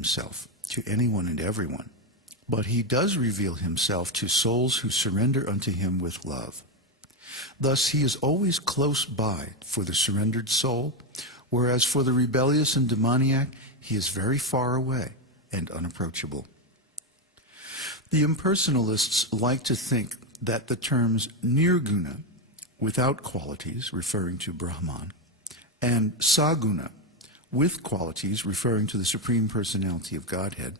himself to anyone and everyone, but he does reveal himself to souls who surrender unto him with love. Thus he is always close by for the surrendered soul, whereas for the rebellious and demoniac, he is very far away and unapproachable. The impersonalists like to think that the terms nirguna, without qualities, referring to Brahman, and saguna, with qualities, referring to the Supreme Personality of Godhead,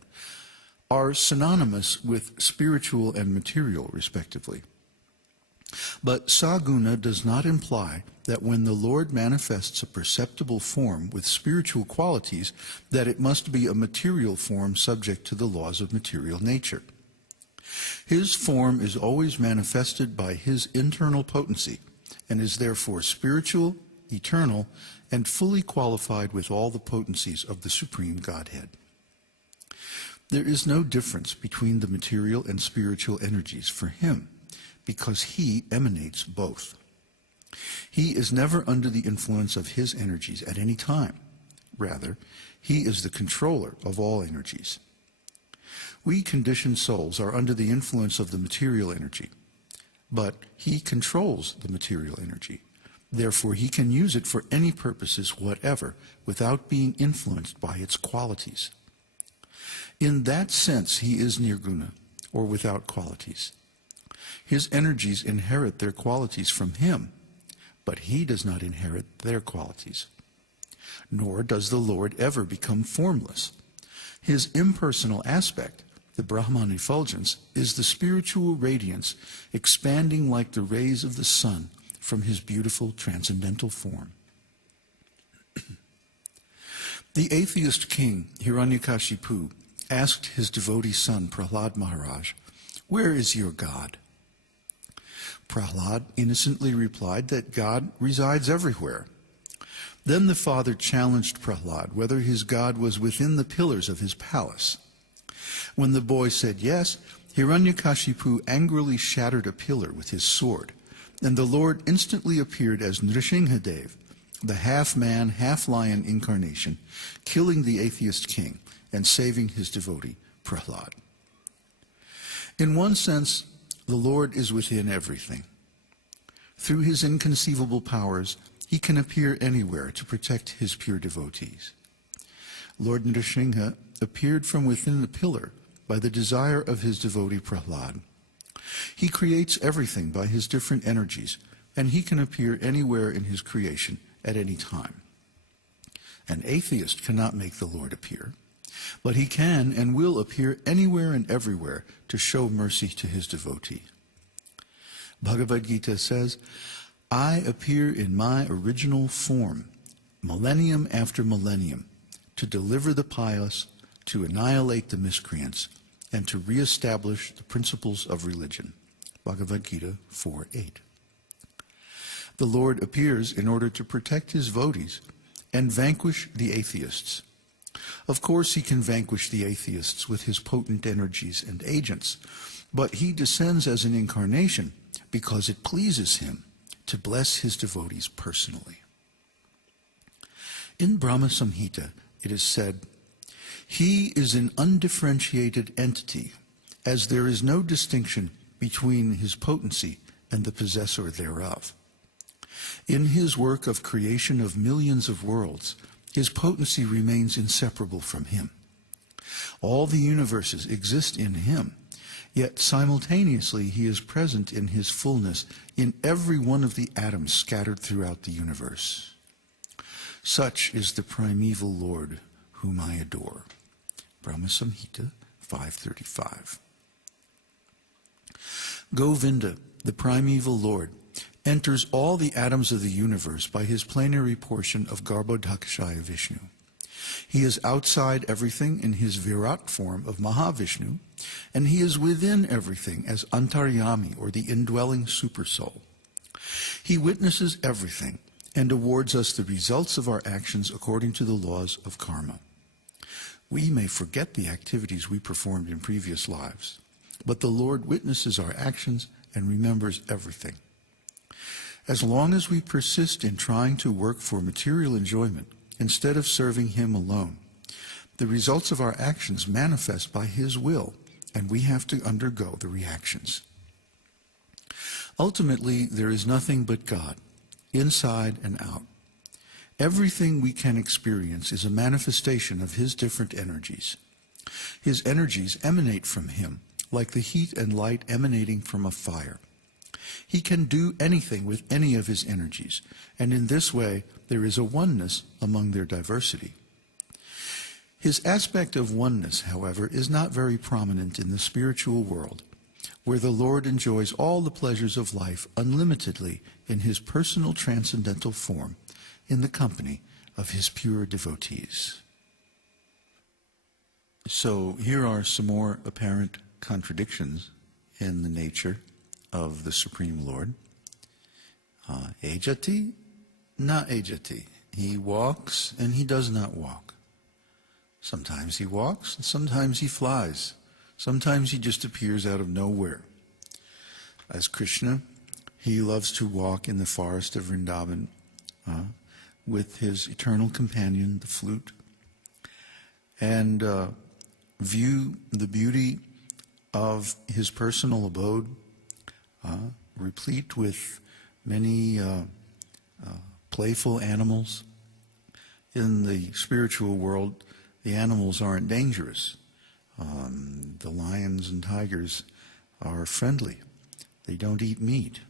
are synonymous with spiritual and material, respectively. But saguna does not imply that when the Lord manifests a perceptible form with spiritual qualities, that it must be a material form subject to the laws of material nature. His form is always manifested by his internal potency, and is therefore spiritual, eternal, and fully qualified with all the potencies of the Supreme Godhead. There is no difference between the material and spiritual energies for him, because he emanates both. He is never under the influence of his energies at any time. Rather, he is the controller of all energies. We conditioned souls are under the influence of the material energy, but he controls the material energy. Therefore, he can use it for any purposes whatever, without being influenced by its qualities. In that sense, he is nirguna, or without qualities. His energies inherit their qualities from him, but he does not inherit their qualities. Nor does the Lord ever become formless. His impersonal aspect, the Brahman effulgence, is the spiritual radiance expanding like the rays of the sun from his beautiful transcendental form. The atheist king, Hiranyakashipu, asked his devotee son, Prahlad Maharaj, "Where is your God?" Prahlad innocently replied that God resides everywhere. Then the father challenged Prahlad whether his God was within the pillars of his palace. When the boy said yes, Hiranyakashipu angrily shattered a pillar with his sword, and the Lord instantly appeared as Nrsimhadev, the half-man, half-lion incarnation, killing the atheist king and saving his devotee, Prahlad. In one sense, the Lord is within everything. Through his inconceivable powers, he can appear anywhere to protect his pure devotees. Lord Nrsimha appeared from within the pillar by the desire of his devotee Prahlad. He creates everything by his different energies, and he can appear anywhere in his creation at any time. An atheist cannot make the Lord appear, but he can and will appear anywhere and everywhere to show mercy to his devotee. Bhagavad-gītā says, "I appear in my original form, millennium after millennium, to deliver the pious, to annihilate the miscreants, and to reestablish the principles of religion." Bhagavad-gītā 4:8. The Lord appears in order to protect his devotees and vanquish the atheists. Of course, he can vanquish the atheists with his potent energies and agents, but he descends as an incarnation because it pleases him to bless his devotees personally. In Brahma Samhita, it is said, "He is an undifferentiated entity, as there is no distinction between his potency and the possessor thereof. In his work of creation of millions of worlds, his potency remains inseparable from him. All the universes exist in him, yet simultaneously he is present in his fullness in every one of the atoms scattered throughout the universe. Such is the primeval Lord whom I adore." Brahma Samhita 5:35. Govinda, the primeval Lord, enters all the atoms of the universe by his plenary portion of Garbhodakshaya Vishnu. He is outside everything in his Virat form of Mahavishnu, and he is within everything as Antaryami, or the indwelling supersoul. He witnesses everything and awards us the results of our actions according to the laws of karma. We may forget the activities we performed in previous lives, but the Lord witnesses our actions and remembers everything. As long as we persist in trying to work for material enjoyment instead of serving him alone, The results of our actions manifest by his will, and we have to undergo the reactions. Ultimately, there is nothing but God, inside and out. Everything we can experience is a manifestation of his different energies. His energies emanate from him, like the heat and light emanating from a fire. He can do anything with any of his energies, and in this way there is a oneness among their diversity. His aspect of oneness, however, is not very prominent in the spiritual world, where the Lord enjoys all the pleasures of life unlimitedly in his personal transcendental form, in the company of his pure devotees. So here are some more apparent contradictions in the nature of the Supreme Lord. Ejati, naijati. He walks and he does not walk. Sometimes he walks and sometimes he flies. Sometimes he just appears out of nowhere. As Krishna, he loves to walk in the forest of Vrindavan with his eternal companion, the flute, and view the beauty of his personal abode, replete with many playful animals. In the spiritual world, the animals aren't dangerous. The lions and tigers are friendly. They don't eat meat.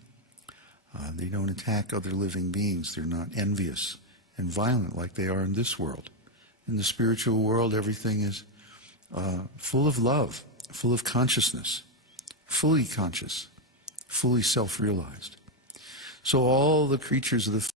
They don't attack other living beings. They're not envious and violent like they are in this world. In the spiritual world, everything is full of love, full of consciousness, fully conscious, fully self-realized. So all the creatures of the